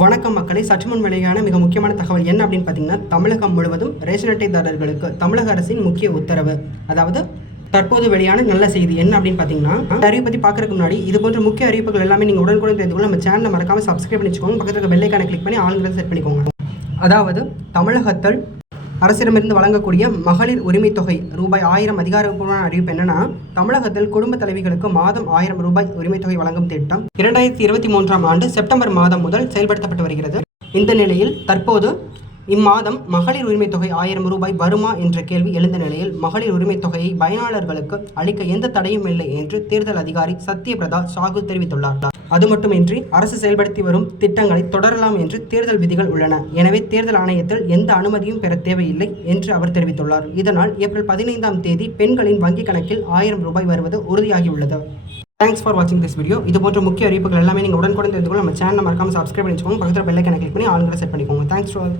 வணக்கம் மக்களை, சற்று முன் வெளியான மிக முக்கியமான தகவல் என்ன அப்படின்னு பார்த்தீங்கன்னா, தமிழகம் முழுவதும் ரேஷன் அட்டைதாரர்களுக்கு தமிழக அரசின் முக்கிய உத்தரவு. அதாவது தற்போது வெளியான நல்ல செய்தி என்ன அப்படின்னு பார்த்தீங்கன்னா, அறிவிப்பை பற்றி பார்க்கறதுக்கு முன்னாடி இது போன்ற முக்கிய அறிவிப்புகள் எல்லாமே நீங்கள் உடனுக்குடன் தெரிந்து கொள்ள நம்ம சேனலை மறக்காம சப்ஸ்கிரைப் பண்ணி வச்சுக்கோங்க. பக்கத்தில் இருக்க பெல் ஐகானை கிளிக் பண்ணி ஆளுங்கிறத செட் பண்ணிக்கோங்க. அதாவது தமிழகத்தில் அரசிடமிருந்து வழங்கக்கூடிய மகளிர் உரிமை தொகை ரூபாய் 1000 அதிகாரப்பூர்வமான அறிவிப்பு என்னன்னா, தமிழகத்தில் குடும்ப தலைவிகளுக்கு மாதம் 1000 ரூபாய் உரிமை தொகை வழங்கும் திட்டம் 2023ஆம் ஆண்டு செப்டம்பர் மாதம் முதல் செயல்படுத்தப்பட்டு வருகிறது. இந்த நிலையில் தற்போது இம்மாதம் மகளிர் உரிமை தொகை 1000 ரூபாய் வருமா என்ற கேள்வி எழுந்த நிலையில், மகளிர் உரிமை தொகையை பயனாளர்களுக்கு அளிக்க எந்த தடையும் இல்லை என்று தேர்தல் அதிகாரி சத்யபிரதா சாகு தெரிவித்துள்ளார். அது மட்டுமின்றி அரசு செயல்படுத்தி வரும் திட்டங்களை தொடரலாம் என்று தேர்தல் விதிகள் உள்ளன. எனவே தேர்தல் ஆணையத்தில் எந்த அனுமதியும் பெற தேவையில்லை என்று அவர் தெரிவித்துள்ளார். இதனால் ஏப்ரல் 15ஆம் தேதி பெண்களின் வங்கிக் கணக்கில் 1000 ரூபாய் வருவது உறுதியாகியுள்ளது. தேங்க்ஸ் ஃபார் வாட்சிங் திஸ் வீடியோ. இது போன்ற முக்கிய அறிவிப்புகள் எல்லாமே நீங்கள் உடனுக்குடன் தெரிந்து கொள்ள நம்ம சேனலை மறக்காம சப்ஸ்கிரைப் பண்ணிக்கோங்க. பக்கத்தில் பெல் ஐகானை கிளிக் பண்ணி ஆளுங்களை செட் பண்ணிக்கோங்க. Thanks for